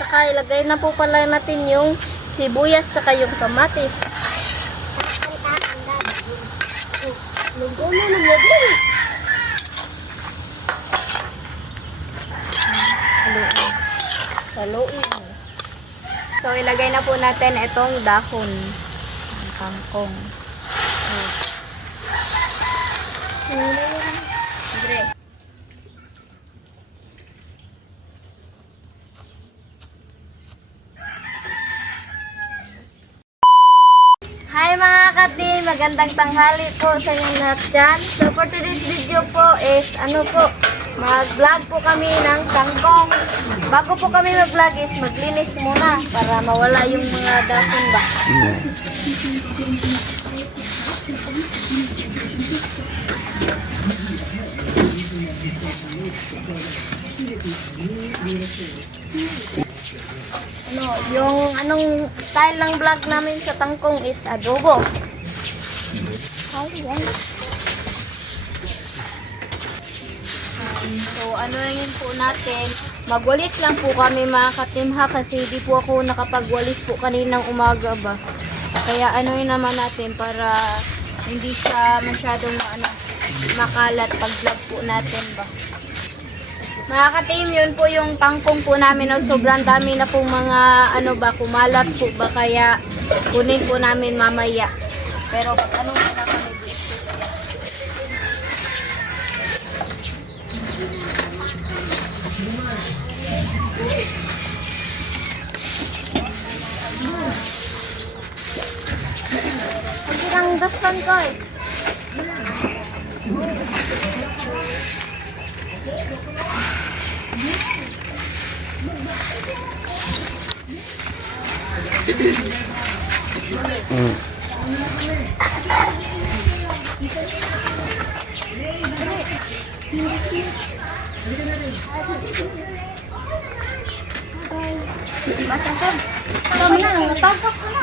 tsaka ilagay na po pala natin yung sibuyas tsaka yung kamatis. Haluin. So, ilagay na po natin itong dahon ng kangkong. Andre. Hi mga katin! Magandang tanghali po sa inyo lahat dyan. So for today's video po is mag-vlog po kami ng kangkong. Bago po kami mag-vlog is maglinis muna para mawala yung mga dahon ba. Yung anong style ng vlog namin sa tangkong is adobo. So ano yun po natin, magwalis lang po kami mga katimha kasi di po ako nakapagwalis po kaninang umaga ba. Kaya ano yun naman natin para hindi siya masyadong makalat pag vlog po natin ba. Mga katim, yun po yung tangkong po namin. Sobrang dami na pong mga kumalat po ba kaya kunin po namin mamaya. Pero pag na kami dito. Ang dastan ko eh. Masasab. Tama na, natapos na.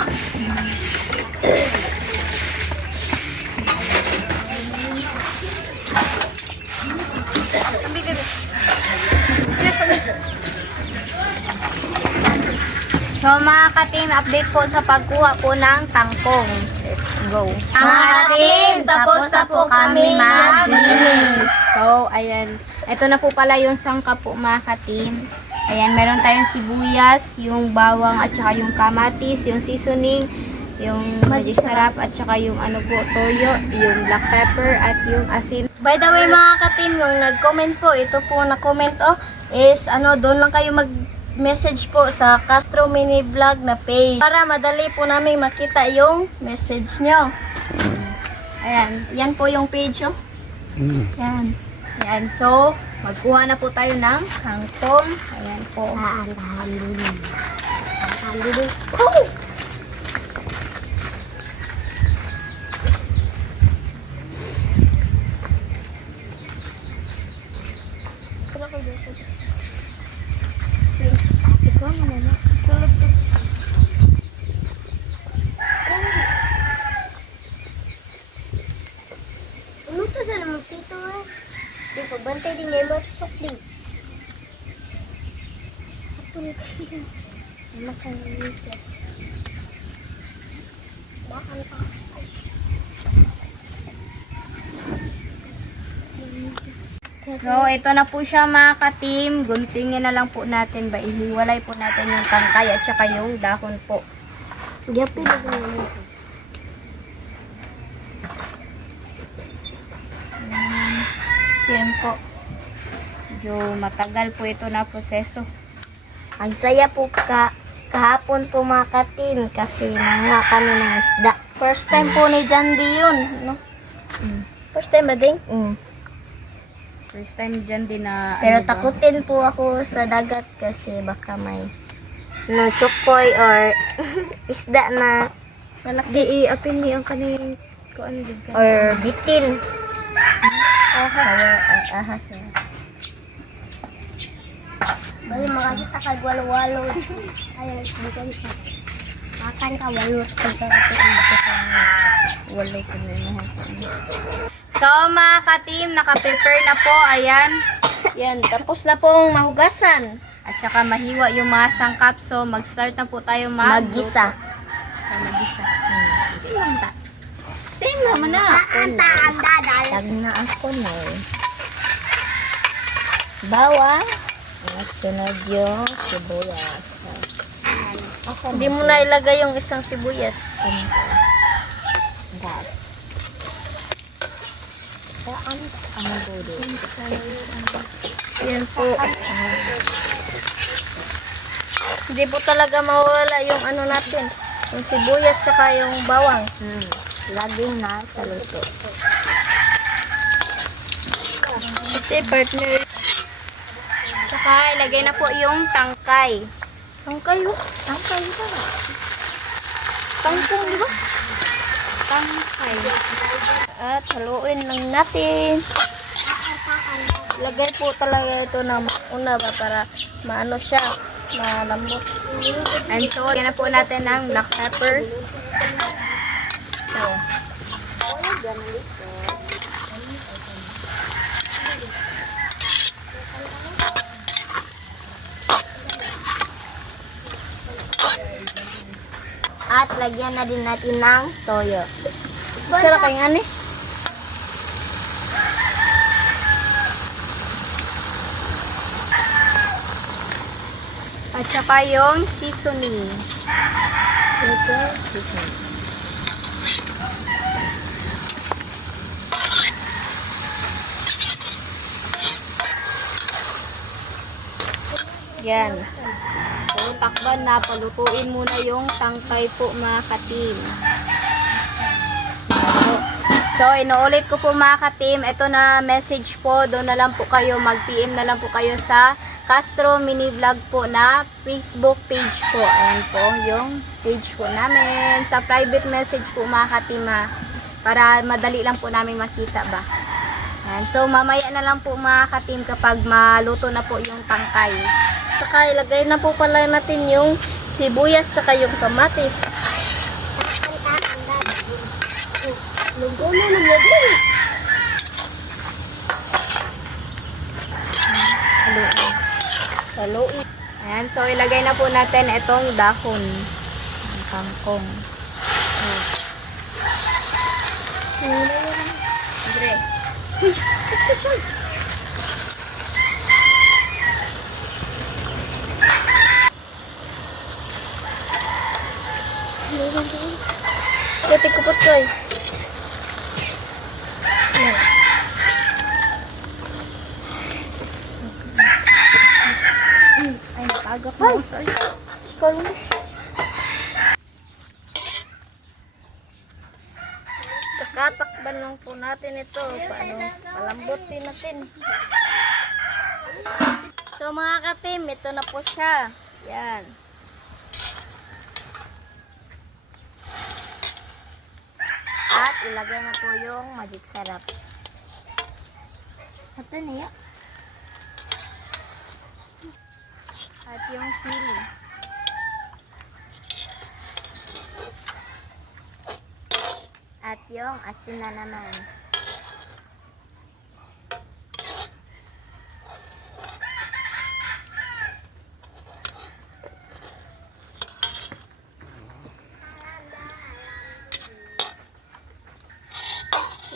So mga ka-team, update po sa pagkuha po ng tangkong. Let's go. Mga ka-team, tapos na po kami maglinis. So, ayan. Ito na po pala yung sangka po mga ka-team. Ayan, meron tayong sibuyas, yung bawang at saka yung kamatis, yung seasoning, yung magic sarap at saka yung toyo, yung black pepper at yung asin. By the way mga ka-team, yung nag-comment po, ito po na-comment is doon lang kayo mag-message po sa Castro Mini Vlog na page para madali po namin makita yung message nyo. Ayan, yan po yung page Yan. Ayan, so magkuha na po tayo ng kangkong. Ayan po. Alhamdulillah. Oh! Ano to sa naman pito Di pa bantay din ngayon matusok din. Atulog ka din. Makalimutan. Bakan pa. So, ito na po siya mga ka-team. Guntingin na lang po natin ba. Ihiwalay po natin yung tangkay at saka yung dahon po. Yapin na po naman ito. Yan po. Medyo matagal po ito na proseso. Ang saya po kahapon po mga ka-team kasi nanguha kami ng isda. First time po ni Jandy yun. No? First time ba din? First time dyan din na... Pero takutin po ako sa dagat kasi baka may chokoy or isda na malaki. Apin ni ang kaning kuan din or bitin. Ahas. Bali makakita kag walo-walo. Ayaw bitin sa. Makan ka walo sa walo ko na. So mga ka-team, naka-prepare na po. Ayan. Yan, tapos na pong mahugasan. At saka mahiwa yung mga sangkap. So, mag-start na po tayo Mag-gisa. Mag-gisa. Sino lang ta? Same naman na. Tag na ako na bawang. At sunod yung sibuyas. Hindi mo na ilagay yung isang sibuyas. Ang dulo. Yan po. Hindi po talaga mawala yung ano natin. Yung sibuyas saka yung bawang. Laging nasa luto. Kasi partner. Saka ilagay na po yung tangkay. Tangkay oh. Tangkay ba? Tangkong, di ba? Tangkay. At haluin lang natin. Lagay po talaga ito na una ba para maano siya, malambot. And so, lagyan na po natin ng black pepper. So, At lagyan na din natin ng toyo. Sarap kayong ano eh. at saka yung seasoning. Ito. Yan. So, takban na. Palutuin muna yung tangkay po mga katim. So, inuulit ko po mga katim. Ito na message po. Doon na lang po kayo. Mag-PM na lang po kayo sa Castro Mini Vlog po na Facebook page po. Ayan po yung page po namin. Sa private message po mga katim ha. Para madali lang po namin makita ba. Ayan. So, mamaya na lang po mga katim kapag maluto na po yung tangkay. Saka ilagay na po pala natin yung sibuyas tsaka yung kamatis. Lugo na naglagay. Haluin. Ayan, so ilagay na po natin itong dahon ng kangkong. Andre. Dati kupot ko eh. Ay, napagap na ako. Sorry. Ikaw mo. Takban lang po natin ito. Paano palambutin natin. So mga katim, ito na po siya. Yan. At ilagay na po yung magic sarap. Ito niya. At yung sili. At yung asin na naman.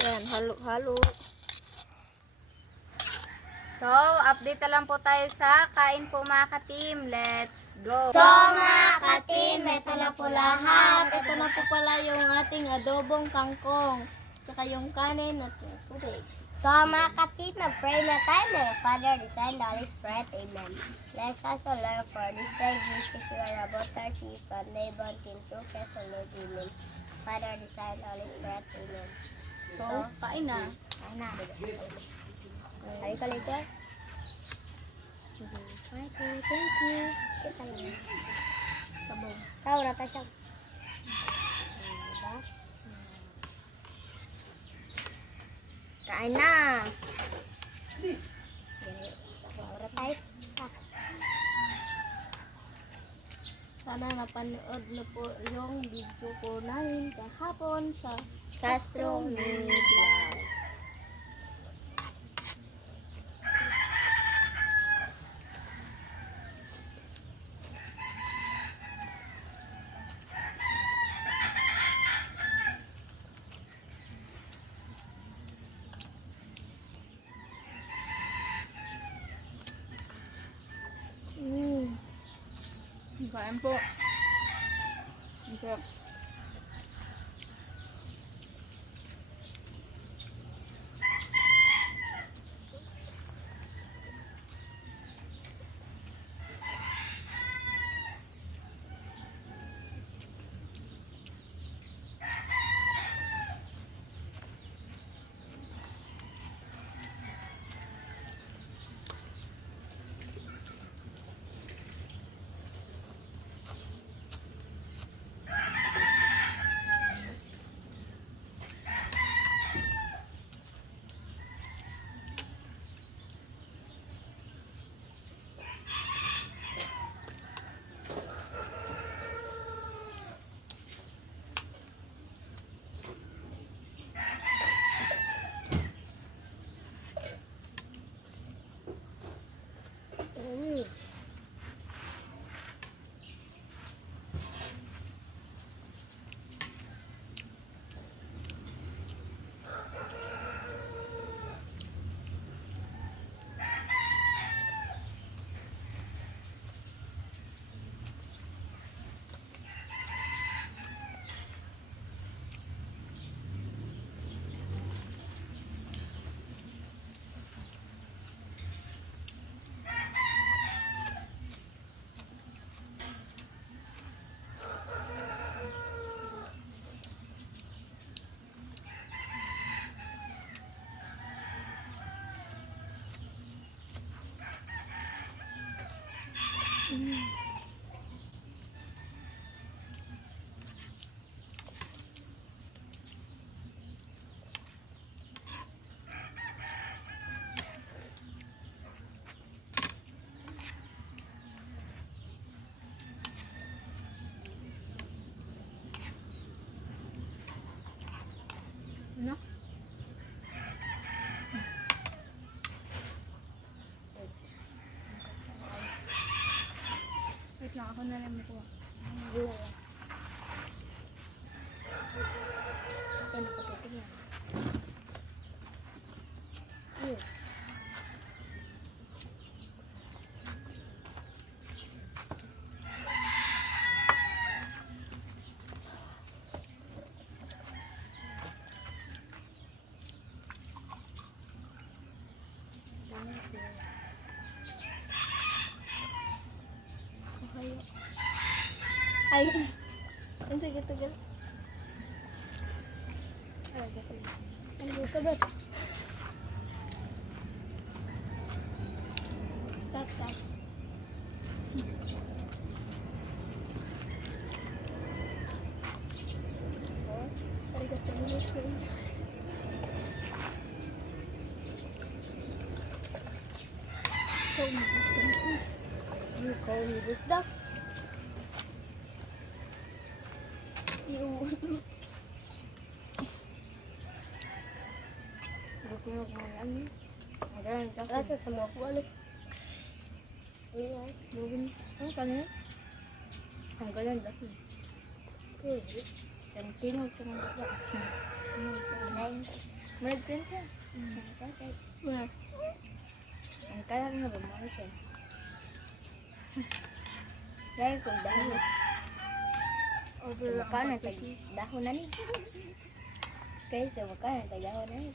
Yan, halo-halo. So, update na lang po tayo sa kain po mga katim. Let's go! So mga katim, ito na po lahat. Ito na po pala yung ating adobong kangkong. Tsaka yung kanin at yung tubig. So mga katim, nag-pray na tayo na Father, the Son, the Holy Spirit. Amen. Let's also learn for this day, Jesus, you are about our sheep, and they born in true Christ, the Lord. Amen. Father, the Son, the Holy Spirit. Amen. So, kain na. Ay na. Ay ka later. Okay, thank you. Kita lang. Sabog. Saura ta siya. Diba? Kain na. Saura tayo. Sana napanood na po yung video ko namin kahapon sa Castro Mini Vlog. Kain po. Ang sarap. Ano? Wait lang, ako na lang mo. Yan ako titignan. Ay, ang tagal-tagal. Ano ka ba? Tap. Arigato gozaimasu. Kau umibot daw. Rasa sama aku balik. Iya, belum. Ang sana. Ang ganda. Yang tinggal sama aku. Mereka kan sih. Nah, ang kaya nga ba mo siya? Kaya kung dahon. Sa mukha na dahon na ni. Kaya sa mukha na dahon na ni.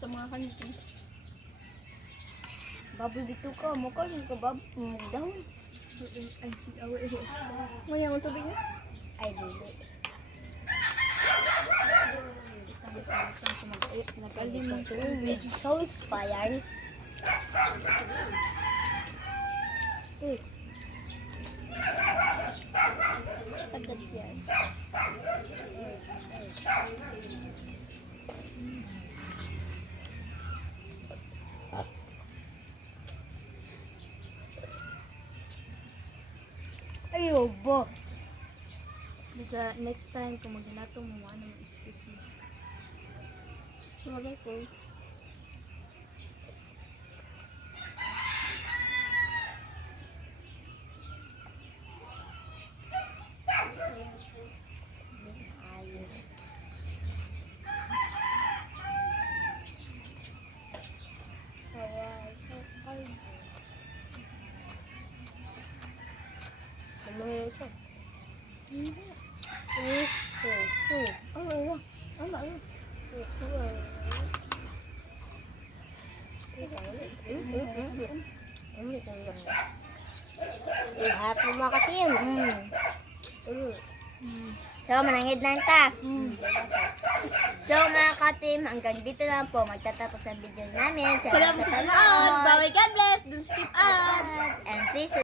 Sa mga kanito. Baboy bito ka, mukha yung kabab dahon. Ay, si awa ihos. Ngayon ang tubig niya? Ay, dili. Nakalimang ko. So inspired. Agad yan. Ayo, bo. Sa next time, kung mag-inato mo, ano, excuse me. Sorry po. Lahat mo mga katim. So, manangid na ta. So, mga katim, hanggang dito lang po magtatapos ang video namin. Salamat sa panonood. Bye, God bless. Don't skip ads. And please